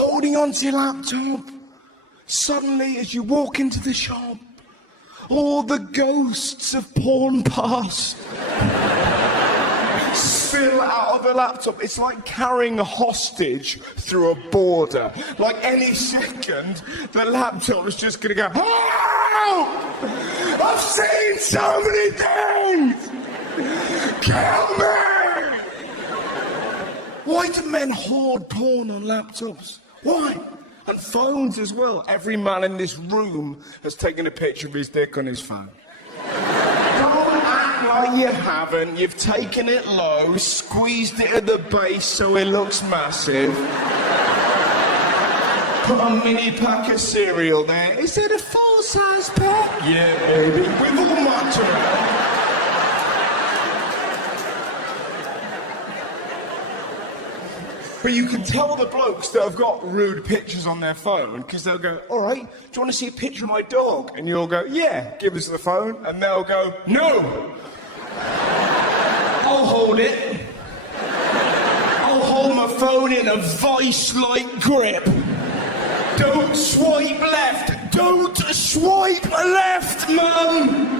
holding onto your laptop. Suddenly, as you walk into the shop, all the ghosts of porn past spill out of the laptop. It's like carrying a hostage through a border. Like any second, the laptop is just going to go, oh! I've seen so many things! Kill me! Why do men hoard porn on laptops? Why? And phones as well. Every man in this room has taken a picture of his dick on his phone. Don't act like you haven't. You've taken it low, squeezed it at the base so it looks massive. Put a mini pack of cereal there. Is it a full-size pack? Yeah, baby. We've all mucked around. But you can tell the blokes that have got rude pictures on their phone, because they'll go, all right, do you want to see a picture of my dog? And you'll go, yeah, give us the phone. And they'll go, no! I'll hold it. I'll hold my phone in a vice-like grip. Don't swipe left. Don't swipe left, Mum!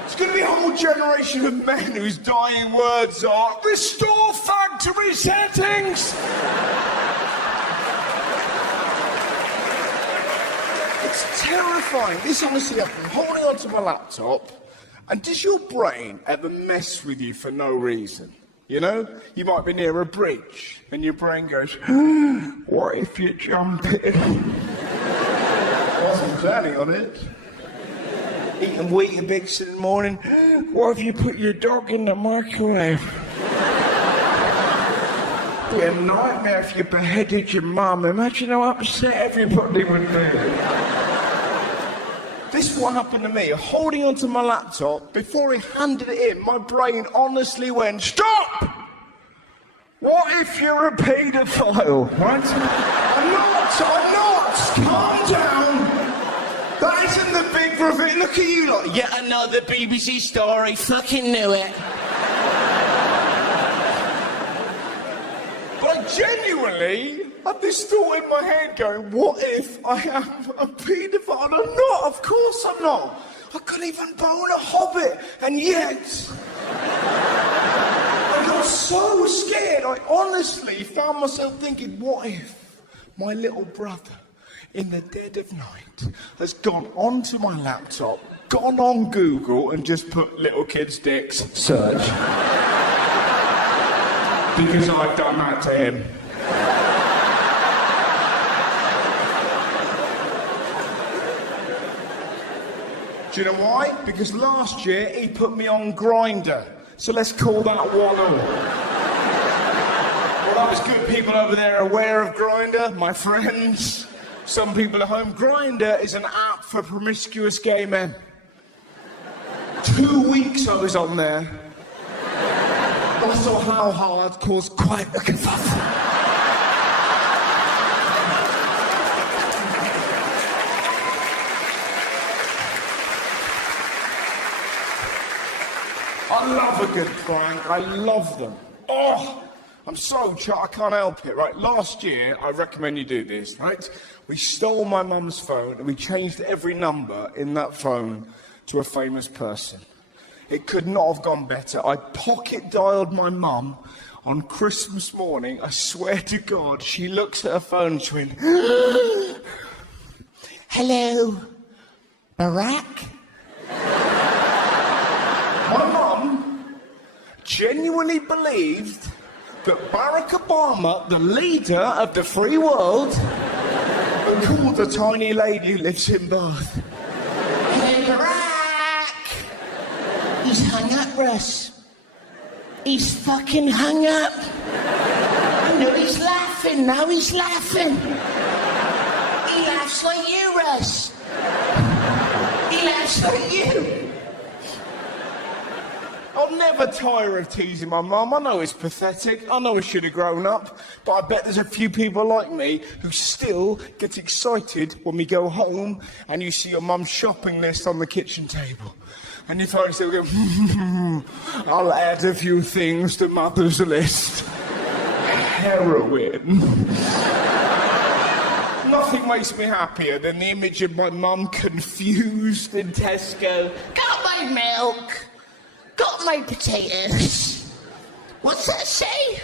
There's going to be a whole generation of men whose dying words are, restore factory settings! It's terrifying. This honestly, I'm holding onto my laptop, and does your brain ever mess with you for no reason? You know? You might be near a bridge, and your brain goes, what if you jump in? Wasn't planning on it. Eating Weetabix in the morning. What if you put your dog in the microwave? Be a nightmare if you beheaded your mum. Imagine how upset everybody would be. This is what happened to me. Holding onto my laptop, before he handed it in, my brain honestly went, stop! What if you're a paedophile? What? I'm not! Calm down! That isn't the big reveal. Look at you lot. Yet another BBC story. Fucking knew it. But I genuinely had this thought in my head going, what if I am a paedophile? And I'm not. Of course I'm not. I couldn't even bone a hobbit. And yet, I got so scared. I honestly found myself thinking, what if my little brother, in the dead of night, has gone onto my laptop, gone on Google and just put little kids' dicks, search. Because I've done that to him. Do you know why? Because last year he put me on Grindr. So let's call that 1-0. Well, those good people over there are aware of Grindr, my friends. Some people at home, Grindr is an app for promiscuous gay men. 2 weeks I was on there. I saw how hard caused quite a kerfuffle. I love a good prank. I love them. Oh! I'm so chuffed, I can't help it, right? Last year, I recommend you do this, right? We stole my mum's phone and we changed every number in that phone to a famous person. It could not have gone better. I pocket dialed my mum on Christmas morning. I swear to God, she looks at her phone and she went, hello, Barack? My mum genuinely believed that Barack Obama, the leader of the free world, and called the tiny lady who lives in Bath. Hey, Barack! He's hung up, Russ. He's fucking hung up. I know he's laughing now, he's laughing. He laughs like you, Russ. He laughs like you. I'll never tire of teasing my mum. I know it's pathetic. I know I should have grown up. But I bet there's a few people like me who still get excited when we go home and you see your mum's shopping list on the kitchen table. And your phone still go, I'll add a few things to mother's list. Heroin. nothing makes me happier than the image of my mum confused in Tesco. Got my milk. Got my potatoes. What's that say?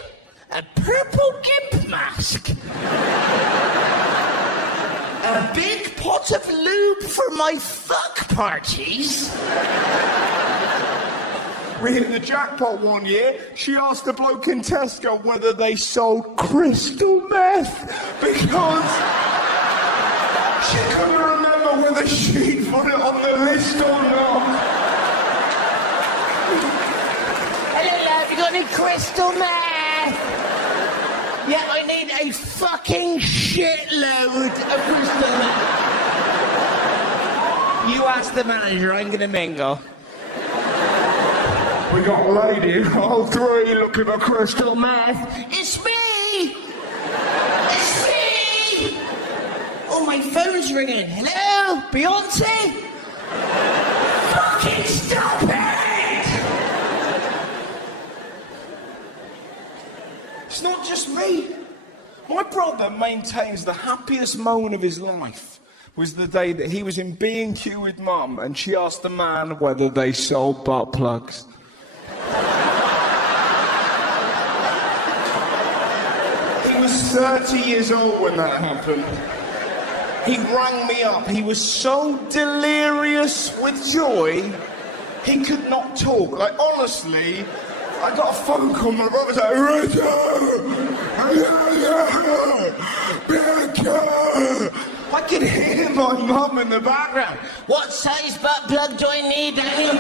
A purple gimp mask. A big pot of lube for my fuck parties. We hit the jackpot one year. She asked the bloke in Tesco whether they sold crystal meth because she couldn't remember whether she'd put it on the list or not. Hello, love, you got any crystal meth? Yeah, I need a fucking shitload of crystal meth. You ask the manager, I'm gonna mingle. We got a lady, all three, looking for crystal meth. It's me! It's me! Oh, my phone's ringing. Hello? Beyonce? Fucking stop it! It's not just me. My brother maintains the happiest moment of his life was the day that he was in B&Q with Mum and she asked the man whether they sold butt plugs. He was 30 years old when that happened. He rang me up. He was so delirious with joy, he could not talk. Like, honestly, I got a phone call. My brother was like, I could hear my mum in the background. What size butt plug do I need, Daniel?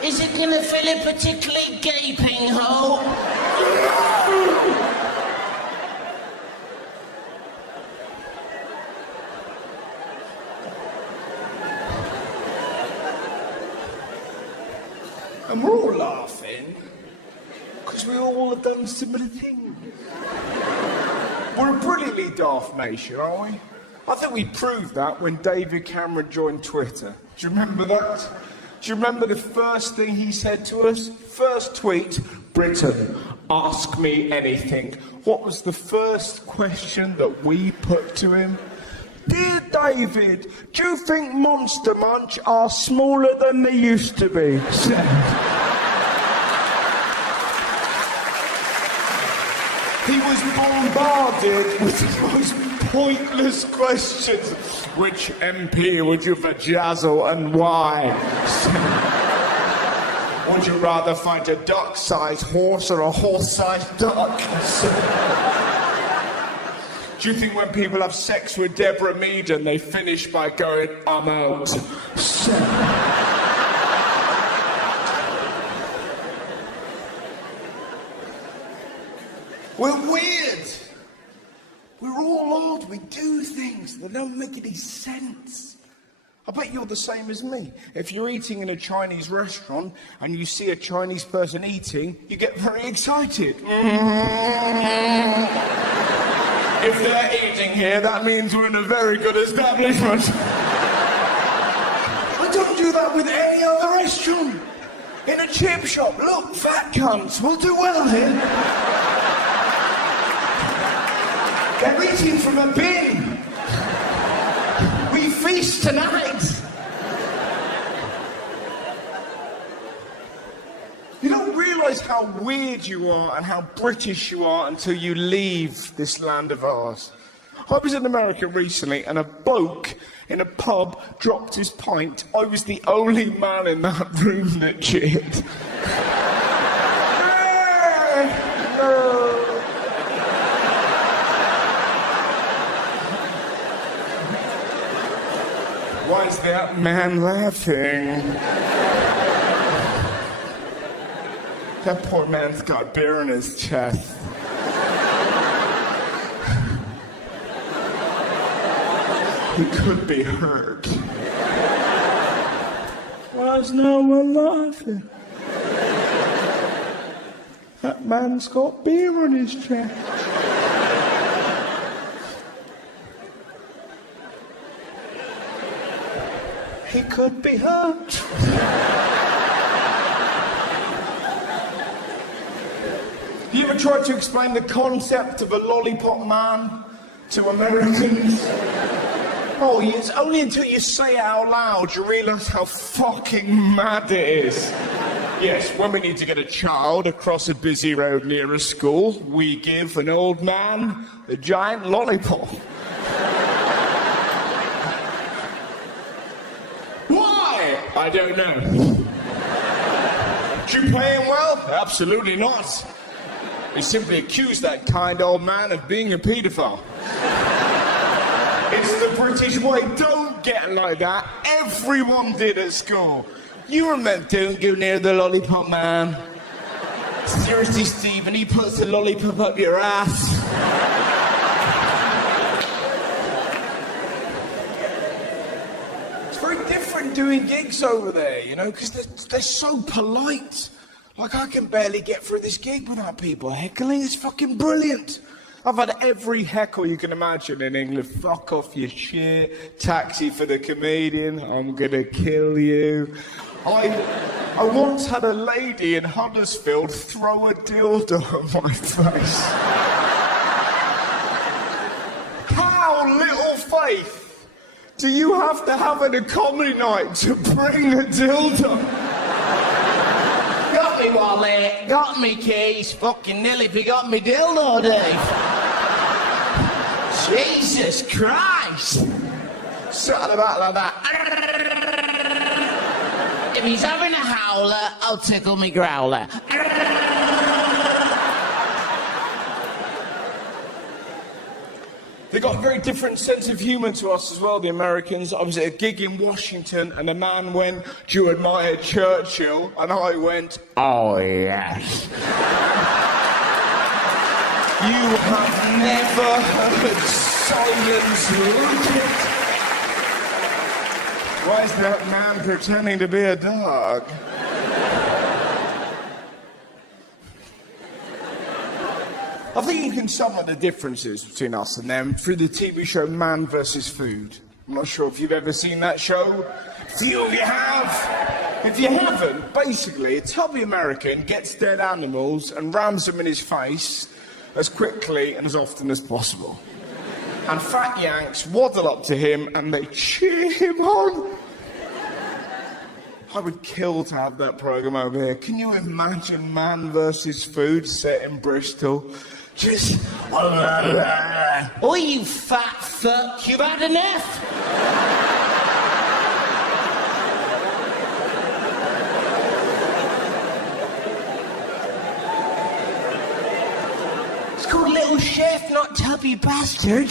Is it gonna fill a particularly gaping hole? And we're all laughing because we all have done similar things. We're a brilliantly daft nation, aren't we? I think we proved that when David Cameron joined Twitter. Do you remember that? Do you remember the first thing he said to us? First tweet, Britain, ask me anything. What was the first question that we put to him? Dear David, do you think Monster Munch are smaller than they used to be? He was bombarded with the most pointless questions. Which MP would you vajazzle and why? Would you rather fight a duck-sized horse or a horse-sized duck? Do you think when people have sex with Deborah Meaden, they finish by going, I'm out? We're weird. We're all odd. We do things that don't make any sense. I bet you're the same as me. If you're eating in a Chinese restaurant and you see a Chinese person eating, you get very excited. If they're eating here, that means we're in a very good establishment. I don't do that with any other restaurant. In a chip shop, look, fat cunts, we'll do well here. They're eating from a bin. We feast tonight. You don't realise how weird you are and how British you are until you leave this land of ours. I was in America recently and a bloke in a pub dropped his pint. I was the only man in that room that cheered. Why is that man laughing? That poor man's got beer in his chest. He could be hurt. Why is no one laughing? That man's got beer in his chest. He could be hurt. You ever tried to explain the concept of a lollipop man to Americans? Oh, it's only until you say it out loud you realise how fucking mad it is. Yes, when we need to get a child across a busy road near a school, we give an old man a giant lollipop. Why? I don't know. Do you pay him well? Absolutely not. He simply accused that kind old man of being a paedophile. It's the British way. Don't get like that. Everyone did at school. You remember, don't go near the lollipop man. Seriously, Stephen, he puts the lollipop up your ass. It's very different doing gigs over there, you know, because they're so polite. Like, I can barely get through this gig without people heckling. It's fucking brilliant. I've had every heckle you can imagine in England. Fuck off your shit. Taxi for the comedian. I'm gonna kill you. I once had a lady in Huddersfield throw a dildo at my face. How little faith do you have to have at a comedy night to bring a dildo? Got me wallet, got me keys, fucking nearly forgot me dildo, Dave. Jesus Christ! Sat at the back like that. If he's having a howler, I'll tickle me growler. They got a very different sense of humour to us as well, the Americans. I was at a gig in Washington and a man went, "Do you admire Churchill?" And I went, "Oh, yes." You have never heard silence like it. Why is that man pretending to be a dog? I think you can sum up the differences between us and them through the TV show Man vs. Food. I'm not sure if you've ever seen that show. Few of you have. If you haven't, basically, a tubby American gets dead animals and rams them in his face as quickly and as often as possible. And fat Yanks waddle up to him and they cheer him on. I would kill to have that programme over here. Can you imagine Man vs. Food set in Bristol? Just... Oh, you fat fuck, you've had enough? It's called Little Chef, not Tubby Bastard.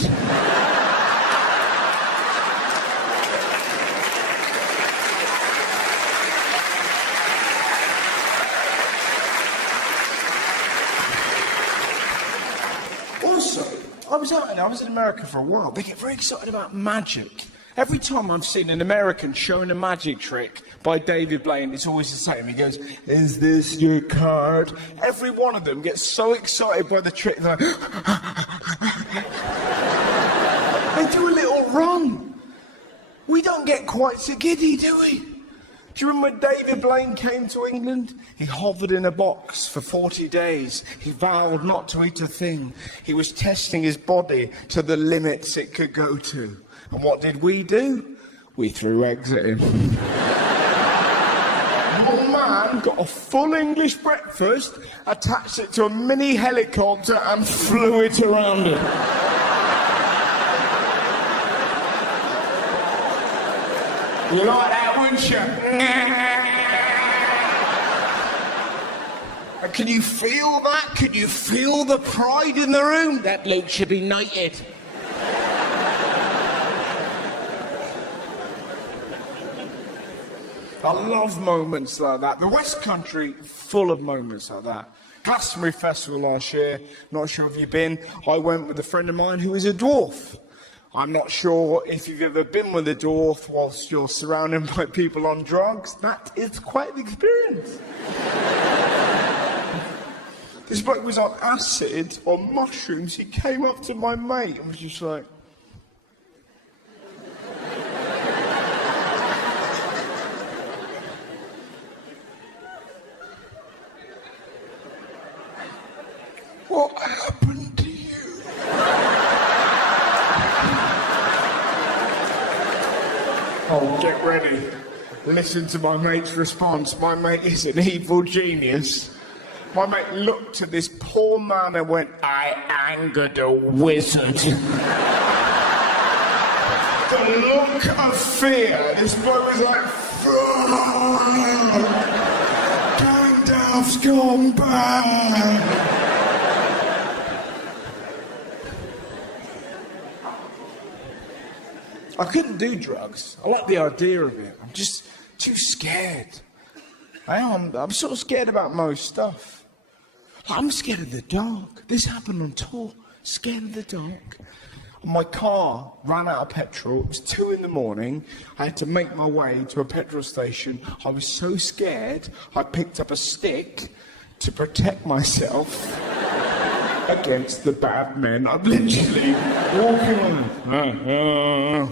I was in America for a while. They get very excited about magic. Every time I've seen an American showing a magic trick by David Blaine, it's always the same. He goes, "Is this your card?" Every one of them gets so excited by the trick, they're like... They do a little run. We don't get quite so giddy, do we? Do you remember when David Blaine came to England? He hovered in a box for 40 days. He vowed not to eat a thing. He was testing his body to the limits it could go to. And what did we do? We threw eggs at him. Your man got a full English breakfast, attached it to a mini helicopter and flew it around him. You like that, wouldn't you? And can you feel that? Can you feel the pride in the room? That bloke should be knighted. I love moments like that. The West Country, full of moments like that. Glastonbury Festival last year, not sure if you've been. I went with a friend of mine who is a dwarf. I'm not sure if you've ever been with a dwarf whilst you're surrounded by people on drugs. That is quite the experience. This bloke was on acid, on mushrooms. He came up to my mate and was just like... What happened to you? Oh, get ready. Listen to my mate's response. My mate is an evil genius. My mate looked at this poor man and went, I angered a wizard. The look of fear. This boy was like, Gandalf's gone bad. I couldn't do drugs. I like the idea of it. I'm just too scared. I'm sort of scared about most stuff. I'm scared of the dark. This happened on tour. Scared of the dark. My car ran out of petrol. It was 2 a.m. I had to make my way to a petrol station. I was so scared, I picked up a stick to protect myself against the bad men. I'm literally walking on.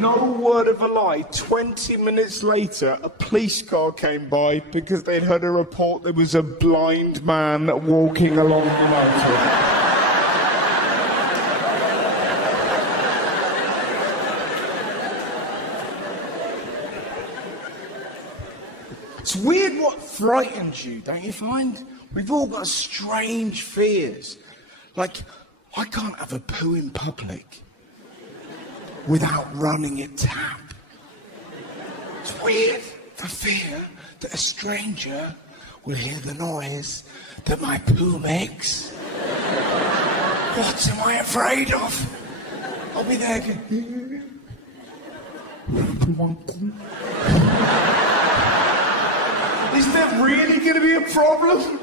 No word of a lie, 20 minutes later, a police car came by because they'd heard a report there was a blind man walking along the motorway. It's weird what frightens you, don't you find? We've all got strange fears. Like, I can't have a poo in public without running a tap. It's weird, the fear that a stranger will hear the noise that my poo makes. What am I afraid of? I'll be there going... Is that really going to be a problem?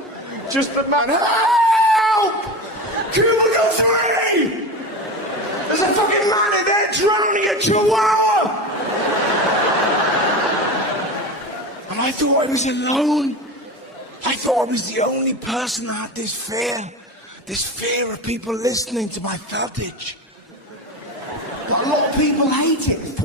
Just the man... Help! Can you look out for me? There's a fucking man in there drowning a chihuahua! And I thought I was alone. I thought I was the only person that had this fear. This fear of people listening to my footage. But a lot of people hate it.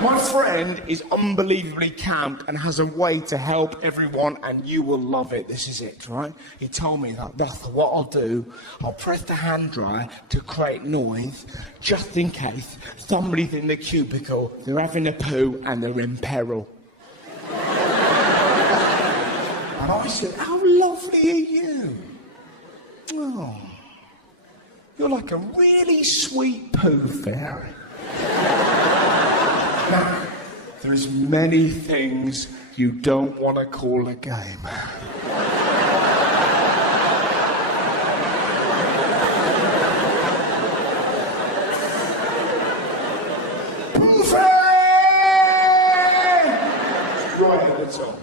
My friend is unbelievably camp and has a way to help everyone, and you will love it. This is it, right? He told me that, that's what I'll do. I'll press the hand dryer to create noise, just in case somebody's in the cubicle, they're having a poo, and they're in peril. And I said, how lovely are you? Oh, you're like a really sweet poo fairy. Now, there's many things you don't want to call a game. Buffet! Right at the top.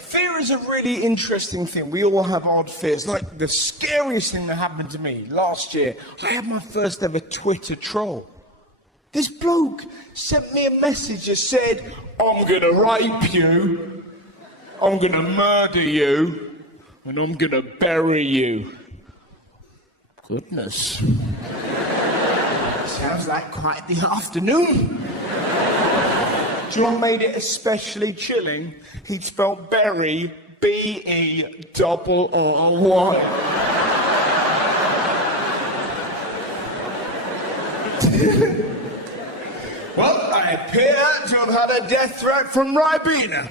Fear is a really interesting thing. We all have odd fears. Like the scariest thing that happened to me last year, I had my first ever Twitter troll. This bloke sent me a message that said, I'm gonna rape you, I'm gonna murder you, and I'm gonna bury you. Goodness. Sounds like quite the afternoon. Do you know what made it especially chilling? He'd spelled bury, B-E-R-R-Y. Well, I appear to have had a death threat from Ribena.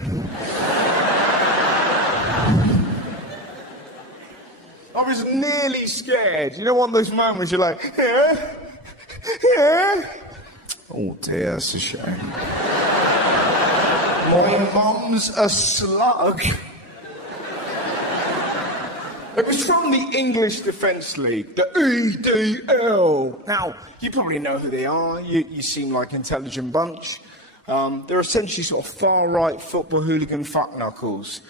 I was nearly scared. You know, one of those moments you're like, yeah, yeah. Oh dear, that's a shame. My mum's a slug. It was from the English Defence League, the EDL. Now, you probably know who they are. You seem like an intelligent bunch. They're essentially sort of far-right football hooligan fuck-knuckles.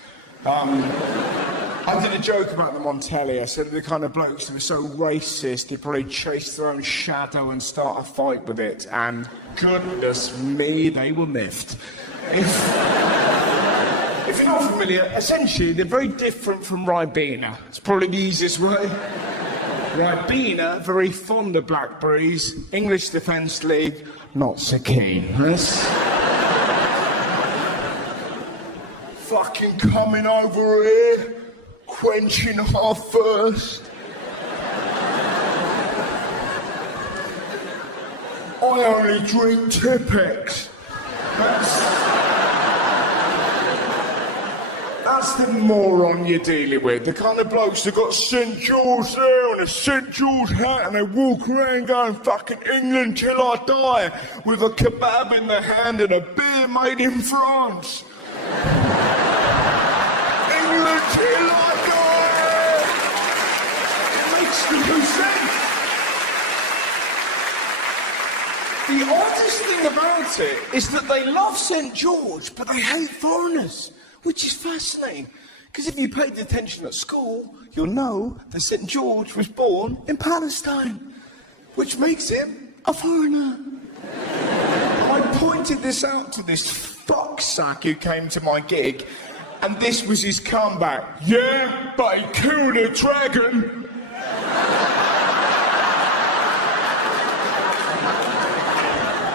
I did a joke about them on telly. I said they're the kind of blokes that were so racist, they'd probably chase their own shadow and start a fight with it. And goodness me, they were miffed. If you're not familiar, essentially, they're very different from Ribena. It's probably the easiest way. Ribena, very fond of blackberries, English Defence League, not so keen. That's fucking coming over here, quenching our thirst. I only drink Tipex. That's the moron you're dealing with. The kind of blokes that got St. George there and a St. George hat and they walk around going fucking England till I die with a kebab in their hand and a beer made in France. England till I die! It makes no sense. The oddest thing about it is that they love St. George, but they hate foreigners, which is fascinating. Because if you paid attention at school, you'll know that St. George was born in Palestine, which makes him a foreigner. I pointed this out to this fucksack who came to my gig, and this was his comeback. Yeah, but he killed a dragon.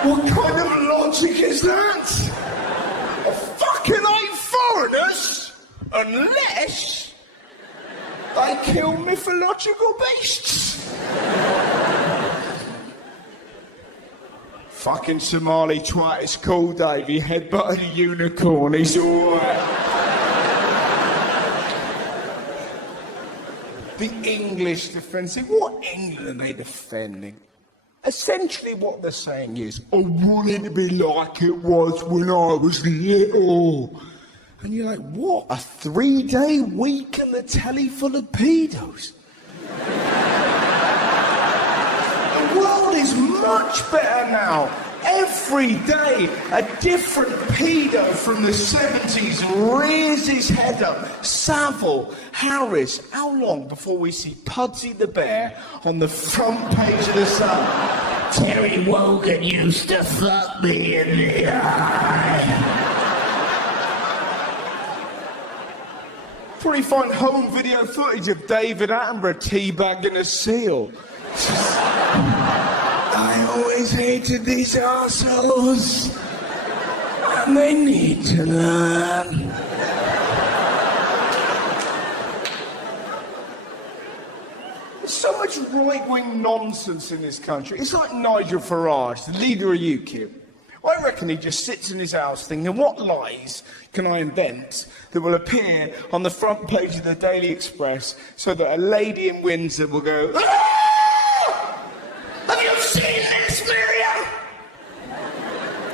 What kind of logic is that? I fucking hate foreigners unless they kill mythological beasts. Fucking Somali twat, it's cool, Dave. He headbutted a unicorn, he's alright. The English defensive. What England are they defending? Essentially what they're saying is, I want it to be like it was when I was little. And you're like, what? A 3-day week and the telly full of pedos? The world is much better now. Every day, a different pedo from the 70s rears his head up. Savile, Harris, how long before we see Pudsey the Bear on the front page of the Sun? Terry Wogan used to fuck me in the eye. Probably find home video footage of David Attenborough teabagging a seal. I always hated these arseholes, and they need to learn. There's so much right-wing nonsense in this country. It's like Nigel Farage, the leader of UKIP. I reckon he just sits in his house thinking, what lies can I invent that will appear on the front page of the Daily Express so that a lady in Windsor will go, "Ah! Have you seen this, Miriam?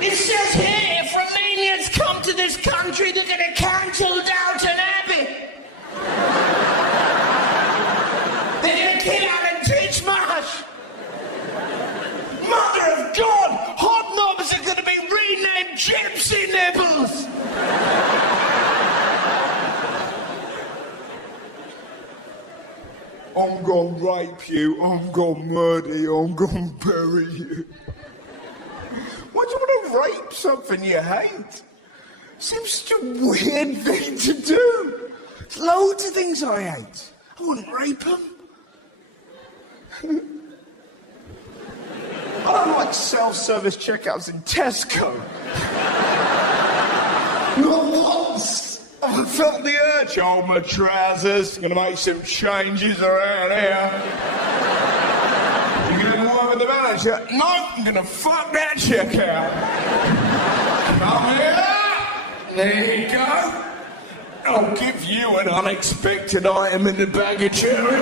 It says here, if Romanians come to this country, they're going to cancel Downton Abbey. They're going to kill Alan Titchmarsh. Mother of God, hobnobs are going to be renamed Gypsy Nibbles. I'm gonna rape you, I'm gonna murder you, I'm gonna bury you. Why do you want to rape something you hate? Seems such a weird thing to do. There's loads of things I hate. I wouldn't rape them. I don't like self-service checkouts in Tesco. Not once. I felt the urge. Oh, my trousers. Gonna make some changes around here. You gonna go over the manager? No, I'm gonna fuck that checkout. Come here. There you go. I'll give you an unexpected item in the bag of cherry.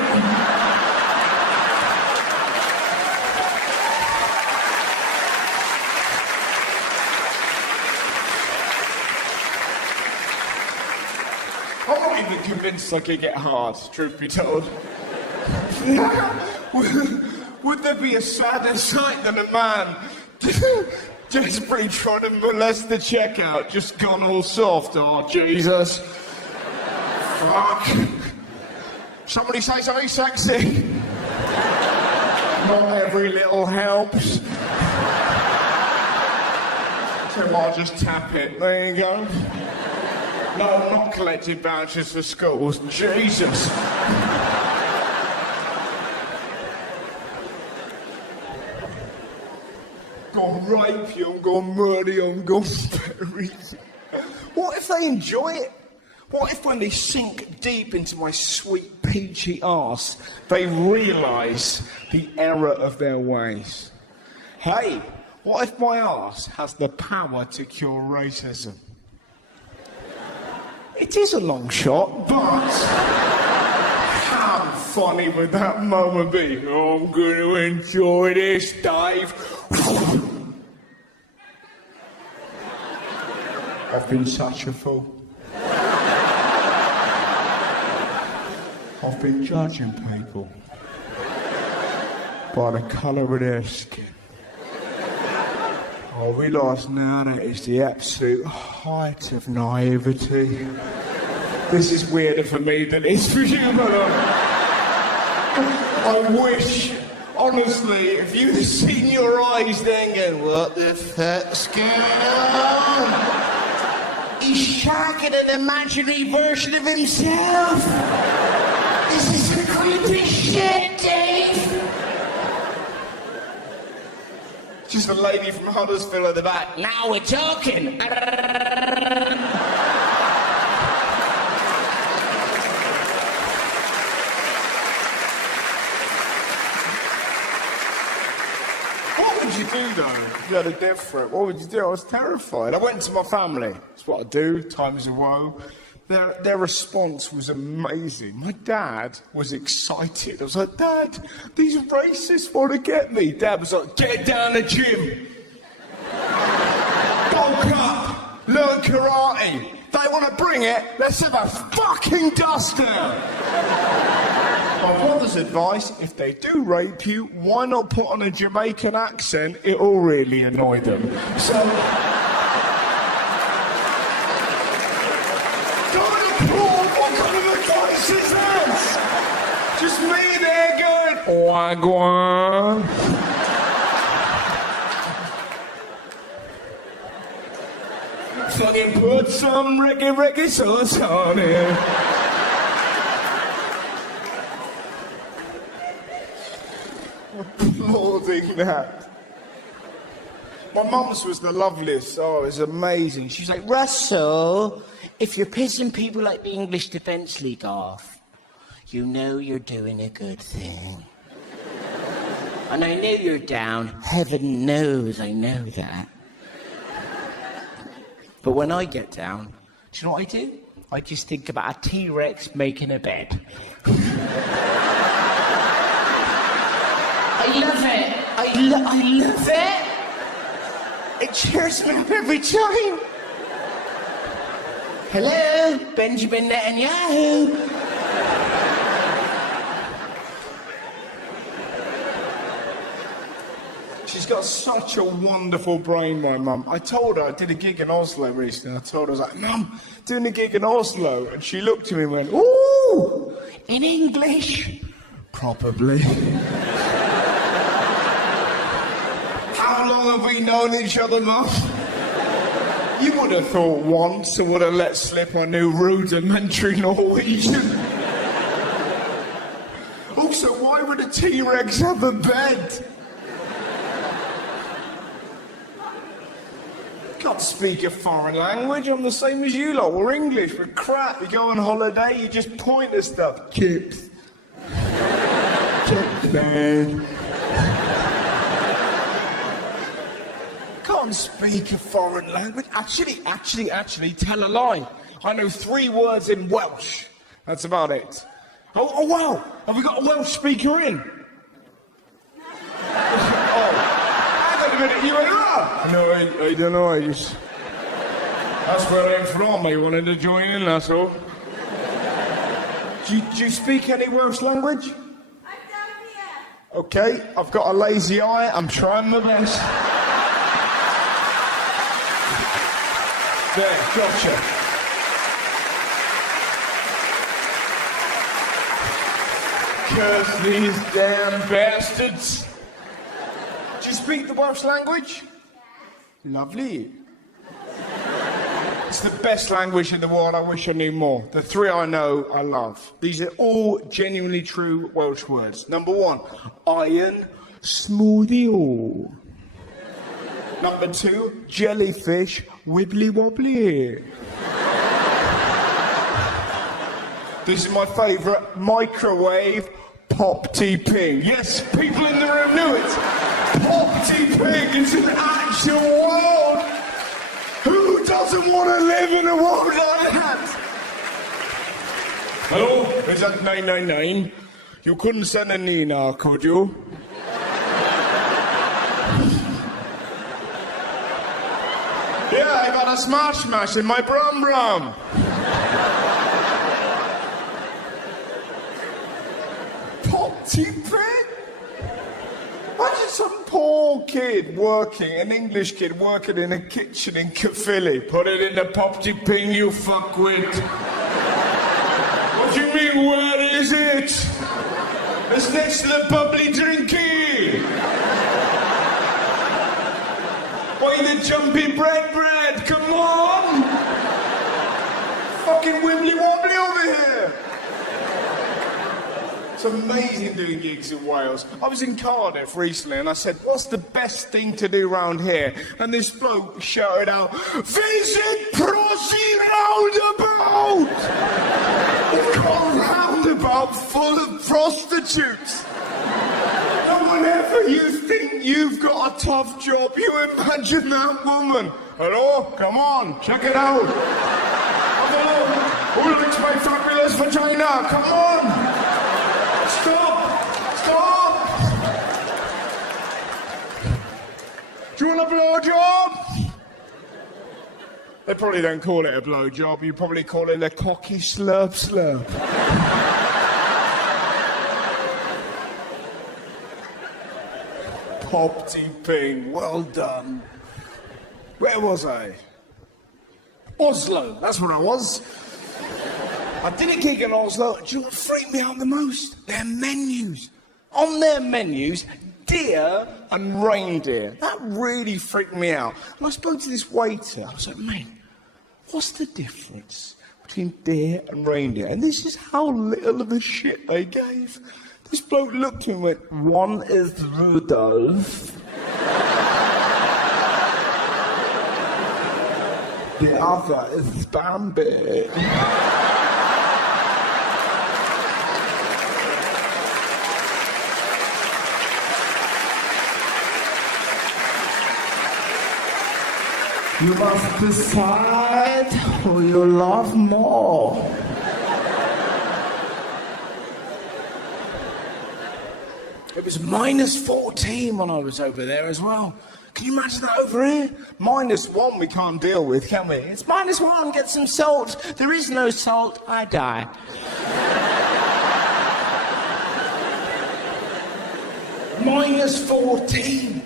I'm not even convinced I could get hard, truth be told. Would there be a sadder sight than a man desperately trying to molest the checkout, just gone all soft? Oh, Jesus. Fuck. Somebody say something sexy. Not every little helps. So I'll just tap it. There you go. No, I'm not collecting vouchers for schools. Jesus. going to rape you, I'm going to murder you, I'm going to bury you. What if they enjoy it? What if when they sink deep into my sweet peachy arse, they realise the error of their ways? Hey, what if my arse has the power to cure racism? It is a long shot, but how funny would that moment be? Oh, I'm going to enjoy this, Dave. I've been such a fool. I've been judging people by the colour of their skin. I realise now that it's the absolute height of naivety. This is weirder for me than it is for you, but I wish, honestly, if you'd have seen your eyes then going, what the fuck's going on? He's shagging an imaginary version of himself. This is the creepy shit, Dave. Just a lady from Huddersfield at the back. Now we're talking. What would you do though if you had a death threat? What would you do? I was terrified. I went to my family. That's what I do. Times of woe. Their response was amazing. My dad was excited. I was like, Dad, these racists want to get me. Dad was like, get down the gym. Bulk up. Learn karate. They want to bring it. Let's have a fucking dust down. My brother's advice, if they do rape you, why not put on a Jamaican accent? It'll really annoy them. So... Just me there going, wagwan. Fucking put some reggae sauce on it. Applauding that. My mum's was the loveliest. Oh, it was amazing. She's like, Russell, if you're pissing people like the English Defence League off, you know you're doing a good thing. And I know you're down. Heaven knows I know that. But when I get down, do you know what I do? I just think about a T-Rex making a bed. I love it. I love it. It cheers me up every time. Hello, Benjamin Netanyahu. She's got such a wonderful brain, my mum. I told her, I did a gig in Oslo recently. I told her, I was like, Mum, doing a gig in Oslo. And she looked at me and went, ooh, in English? Probably. How long have we known each other, Mum? You would have thought once I would have let slip I knew rudimentary Norwegian. Also, why would a T-Rex have a bed? Can't speak a foreign language. I'm the same as you lot. We're English. We're crap. You go on holiday, you just point at stuff. Chips. Chips, man. Can't speak a foreign language. Actually, tell a lie. I know 3 words in Welsh. That's about it. Oh wow. Have we got a Welsh speaker in? You went, ah! No, I don't know, I just... That's where I'm from, I wanted to join in, that's all. Do you speak any Welsh language? I don't yet. Okay, I've got a lazy eye, I'm trying my best. There, gotcha. Curse these damn bastards. Do you speak the Welsh language? Lovely. It's the best language in the world. I wish I knew more. The 3 I know, I love. These are all genuinely true Welsh words. Number 1, iron smoothie. Number 2, jellyfish wibbly wobbly. This is my favourite, microwave pop tea ping. Yes, people in the room knew it. Pop tea ping is an actual world. Who doesn't want to live in a world like that? Hello, is that 999? You couldn't send a Nina, could you? Yeah, I've had a smash in my brum. Pop tea ping? Imagine some poor kid working, an English kid working in a kitchen in Caerphilly. Put it in the pop tea ping, you fuckwit. What do you mean, where is it? It's next to the bubbly drinky. Why the jumpy bread? Come on! Fucking wibbly wobbly over here. It's amazing doing gigs in Wales. I was in Cardiff recently and I said, what's the best thing to do round here? And this bloke shouted out, visit Prosy Roundabout! It's got a roundabout full of prostitutes. And whenever you think you've got a tough job, you imagine that woman. Hello? Come on, check it out. Have a look. Who likes my fabulous vagina? Come on. Stop! Do you want a blowjob? They probably don't call it a blowjob. You probably call it a cocky slurp. Pop tea ping, well done. Where was I? Oslo, that's where I was. I did a gig in Oslo, and do you know what freaked me out the most? Their menus. On their menus, deer and reindeer. That really freaked me out. And I spoke to this waiter. I was like, man, what's the difference between deer and reindeer? And this is how little of a shit they gave. This bloke looked at me and went, one is Rudolph. The other is Bambi. You must decide who you love more. It was -14 when I was over there as well. Can you imagine that over here? -1 we can't deal with, can we? It's -1, get some salt. There is no salt, I die. -14.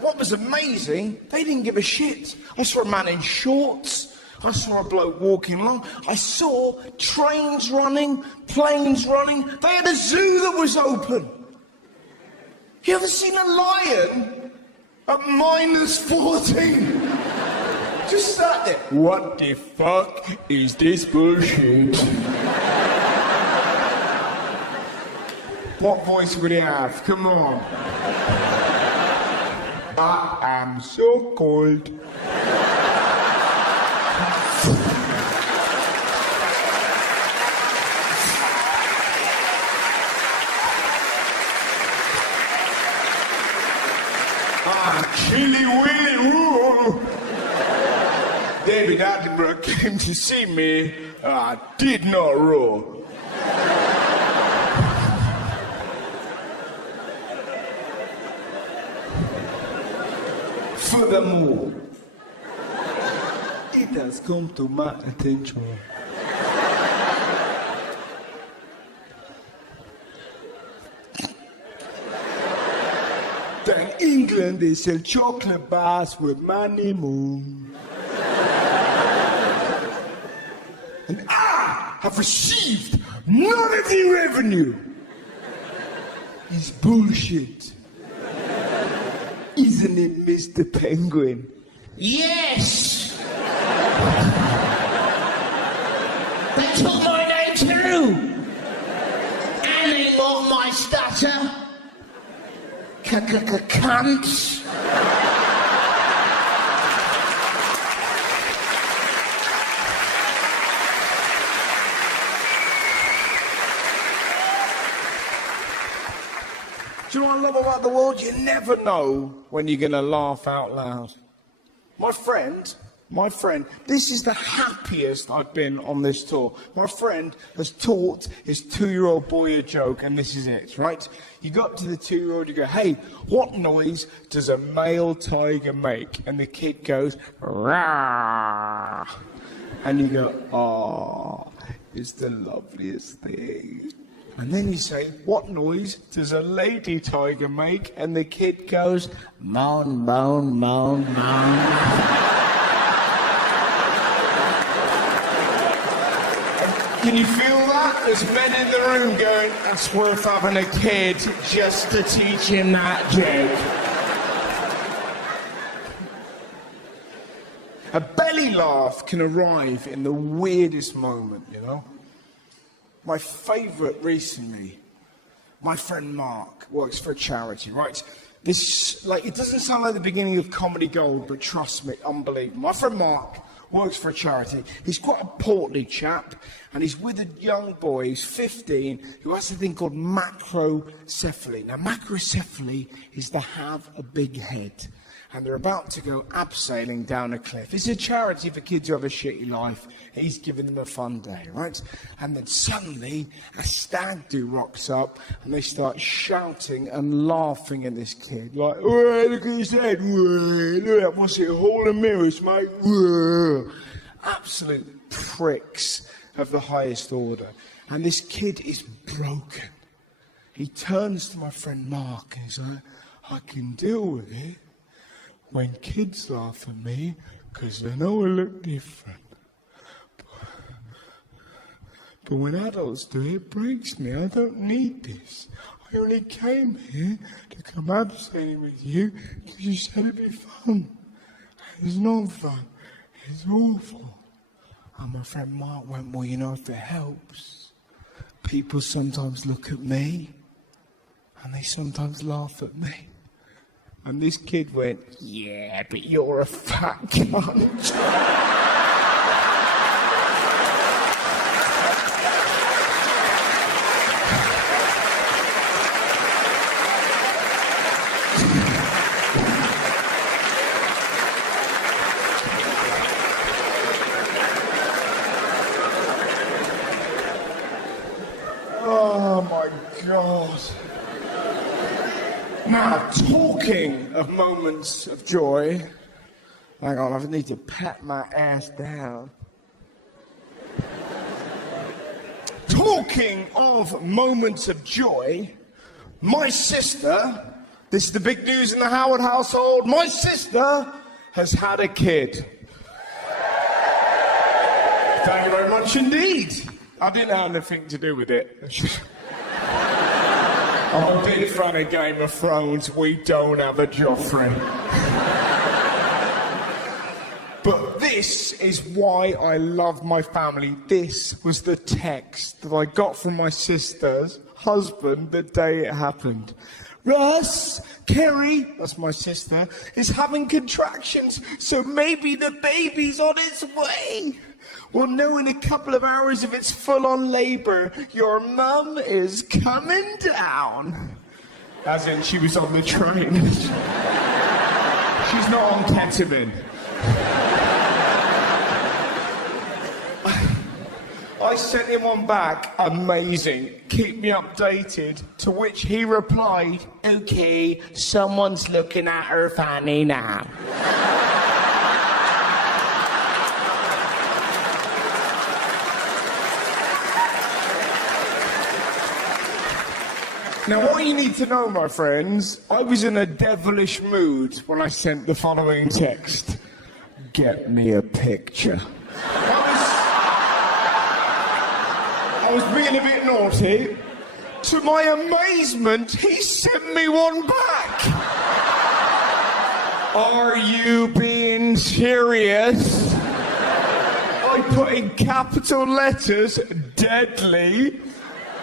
What was amazing, they didn't give a shit. I saw a man in shorts. I saw a bloke walking along. I saw trains running, planes running. They had a zoo that was open. You ever seen a lion at -14? Just sat there. What the fuck is this bullshit? What voice would he have? Come on. I am so cold. Chilly Willy Woo! David Attenborough came to see me. I did not roar. Furthermore, it has come to my attention that in England they sell chocolate bars with money moon. And I have received none of the revenue. It's bullshit. Isn't it, Mr. Penguin? Yes! They took my name too! And they mocked my stutter. Cunts. about the world, you never know when you're going to laugh out loud. My friend, this is the happiest I've been on this tour. My friend has taught his 2-year-old boy a joke, and this is it, right? You go up to the 2-year-old, you go, hey, what noise does a male tiger make? And the kid goes, rah. And you go, oh, it's the loveliest thing. And then you say, what noise does a lady tiger make? And the kid goes, moan, moan, moan, moan. Can you feel that? There's men in the room going, that's worth having a kid just to teach him that joke. A belly laugh can arrive in the weirdest moment, you know? My favourite recently, my friend Mark works for a charity, right? This, it doesn't sound like the beginning of Comedy Gold, but trust me, unbelievable. My friend Mark works for a charity. He's quite a portly chap, and he's with a young boy, he's 15, who has a thing called macrocephaly. Now, macrocephaly is to have a big head, and they're about to go abseiling down a cliff. It's a charity for kids who have a shitty life. He's giving them a fun day, right? And then suddenly, a stag do rocks up, and they start shouting and laughing at this kid. Like, whoa, look at his head. Whoa, look at what's it, a hole in mirrors, mate. Whoa. Absolute pricks of the highest order. And this kid is broken. He turns to my friend Mark, and he's like, I can deal with it when kids laugh at me, because they know I look different. But when adults do it, it breaks me. I don't need this. I only came here to come abseiling with you because you said it'd be fun. It's not fun. It's awful. And my friend Mark went, well, you know, if it helps, people sometimes look at me and they sometimes laugh at me. And this kid went, yeah, but you're a fat cunt. Oh my God. Now, talking of moments of joy, hang on, I need to pat my ass down. Talking of moments of joy, my sister, this is the big news in the Howard household, my sister has had a kid. Thank you very much indeed. I didn't have anything to do with it. I'm a big fan of Game of Thrones. We don't have a Joffrey. But this is why I love my family. This was the text that I got from my sister's husband the day it happened. Russ, Kerry, that's my sister, is having contractions, so maybe the baby's on its way. We'll know in a couple of hours if it's full-on labour. Your mum is coming down. As in, she was on the train. She's not on ketamine. I sent him one back. Amazing. Keep me updated. To which he replied, okay, someone's looking at her fanny now. Now, what you need to know, my friends, I was in a devilish mood when I sent the following text. Get me a picture. I was being a bit naughty. To my amazement, he sent me one back. Are you being serious? I put in capital letters, deadly.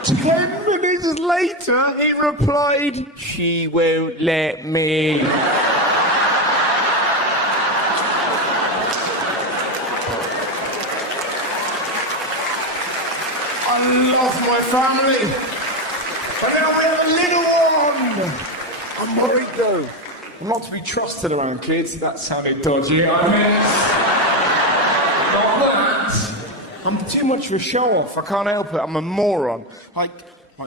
10 minutes later, he replied, she won't let me. I love my family. But now I have a little one. I'm worried though. I'm not to be trusted around kids. That sounded dodgy. I mean, not that. I'm too much of a show-off. I can't help it. I'm a moron. Like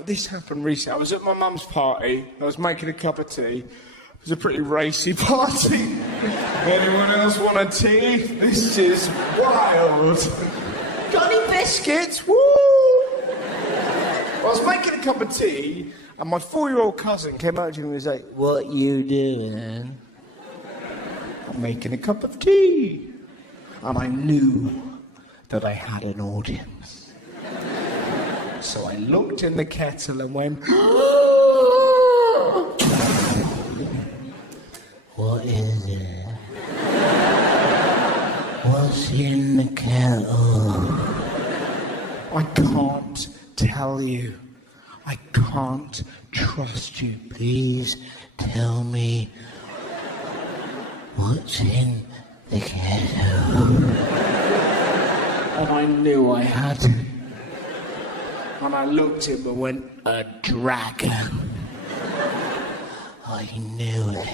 this happened recently. I was at my mum's party. I was making a cup of tea. It was a pretty racy party. Anyone else want a tea? This is wild. Got any biscuits? Woo! I was making a cup of tea, and my 4-year-old cousin came out to me and was like, "What you doing?" "I'm making a cup of tea." And I knew that I had an audience. So I looked in the kettle and went, "What is it? What's in the kettle?" "I can't tell you. I can't trust you. Please tell me what's in the kettle." And I knew I had it. And I looked at him and went, "A dragon." I knew it.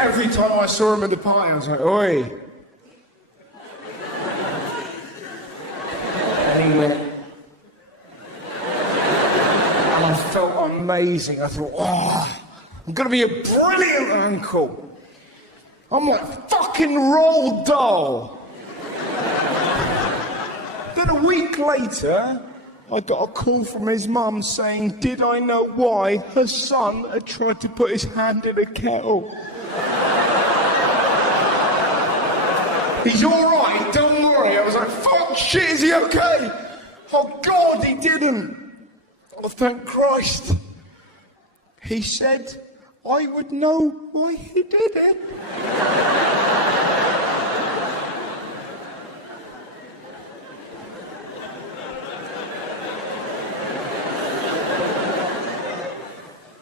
Every time I saw him at the party, I was like, "Oi." And he went. And I felt amazing. I thought, "Oh, I'm going to be a brilliant uncle. I'm like fucking Roald Dahl." Then a week later, I got a call from his mum saying, did I know why her son had tried to put his hand in a kettle? "He's all right, don't worry." I was like, fuck, shit, is he okay? Oh, God, he didn't. Oh, thank Christ. He said I would know why he did it.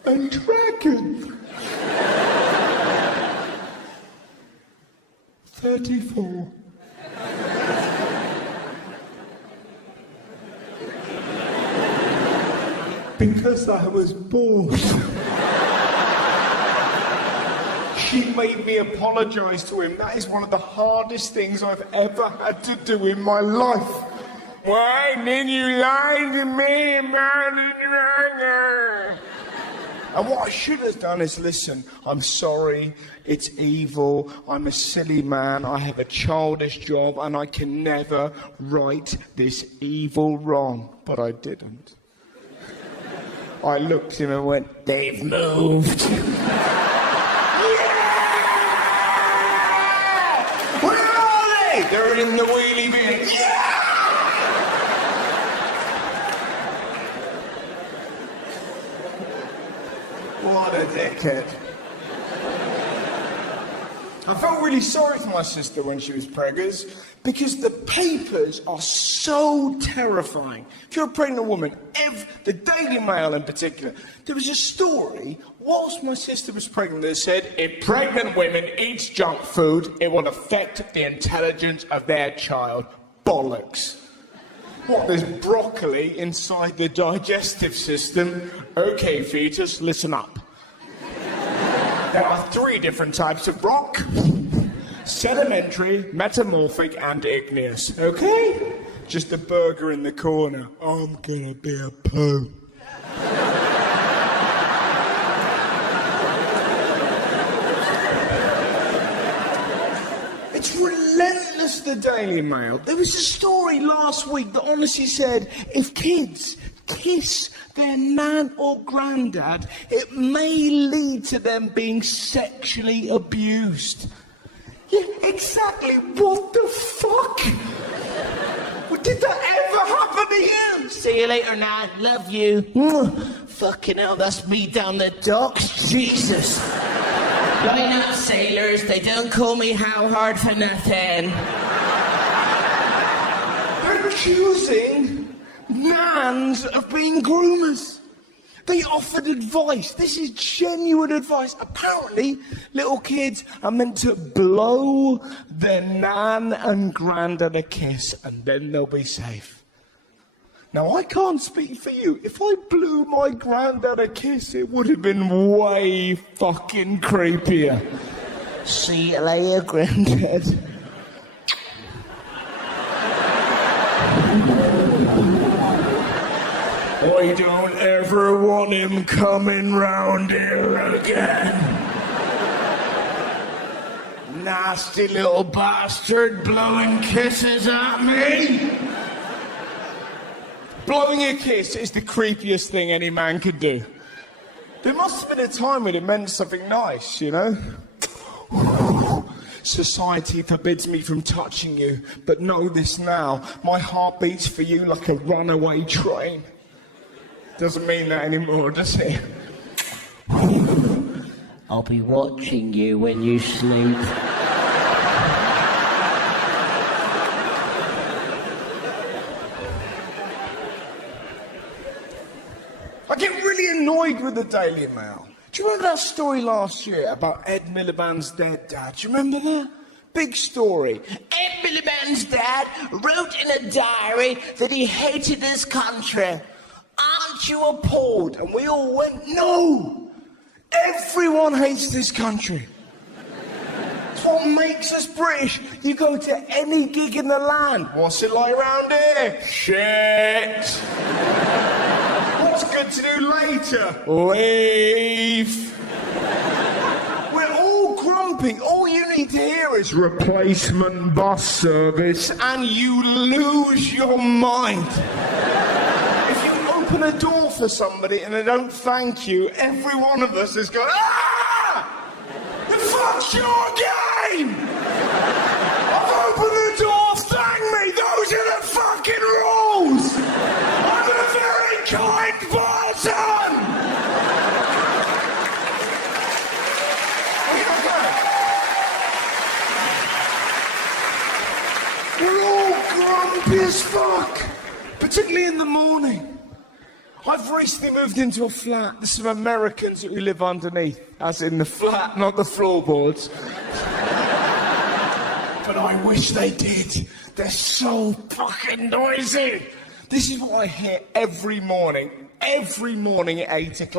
A dragon. 34. Because I was bored. She made me apologise to him. That is one of the hardest things I've ever had to do in my life. Why did you lie to me about the dragon? And what I should have done is, listen, I'm sorry, it's evil, I'm a silly man, I have a childish job, and I can never right this evil wrong. But I didn't. I looked at him and went, they've moved. Yeah! Where are they? They're in the wheelie bin. Yeah! What a dickhead. I felt really sorry for my sister when she was preggers because the papers are so terrifying. If you're a pregnant woman, the Daily Mail in particular, there was a story whilst my sister was pregnant that said, if pregnant women eat junk food, it will affect the intelligence of their child. Bollocks. What, there's broccoli inside the digestive system? Okay, fetus, listen up. There are 3 different types of rock. Sedimentary, metamorphic, and igneous. Okay? Just a burger in the corner. I'm gonna be a poo. It's relentless, the Daily Mail. There was a story last week that honestly said, if kids kiss their nan or granddad, it may lead to them being sexually abused. Yeah, exactly. What the fuck? Well, did that ever happen to you? See you later, Nan. Love you. Fucking hell, that's me down the docks. Jesus. Line up, sailors. They don't call me How Hard for nothing. They're accusing nans of being groomers. They offered advice. This is genuine advice. Apparently, little kids are meant to blow their nan and granddad a kiss and then they'll be safe. Now, I can't speak for you. If I blew my granddad a kiss, it would have been way fucking creepier. See you later, granddad. I don't ever want him coming round here again. Nasty little bastard blowing kisses at me. Blowing a kiss is the creepiest thing any man could do. There must have been a time when it meant something nice, you know? Society forbids me from touching you, but know this now. My heart beats for you like a runaway train. Doesn't mean that anymore, does it? I'll be watching you when you sleep. I get really annoyed with the Daily Mail. Do you remember that story last year about Ed Miliband's dead dad? Do you remember that? Big story. Ed Miliband's dad wrote in a diary that he hated this country. Aren't you appalled? And we all went, no! Everyone hates this country. It's what makes us British. You go to any gig in the land. What's it like around here? Shit! What's good to do later? Leave! We're all grumpy. All you need to hear is replacement bus service and you lose your mind. If you open a door for somebody and they don't thank you, every one of us is going, ah! The fuck's your game? I've opened the door, thank me, those are the fucking rules! I'm a very kind person! We're all grumpy as fuck, particularly in the morning. I've recently moved into a flat. There's some Americans who live underneath, as in the flat, not the floorboards. But I wish they did. They're so fucking noisy. This is what I hear every morning at 8 o'clock.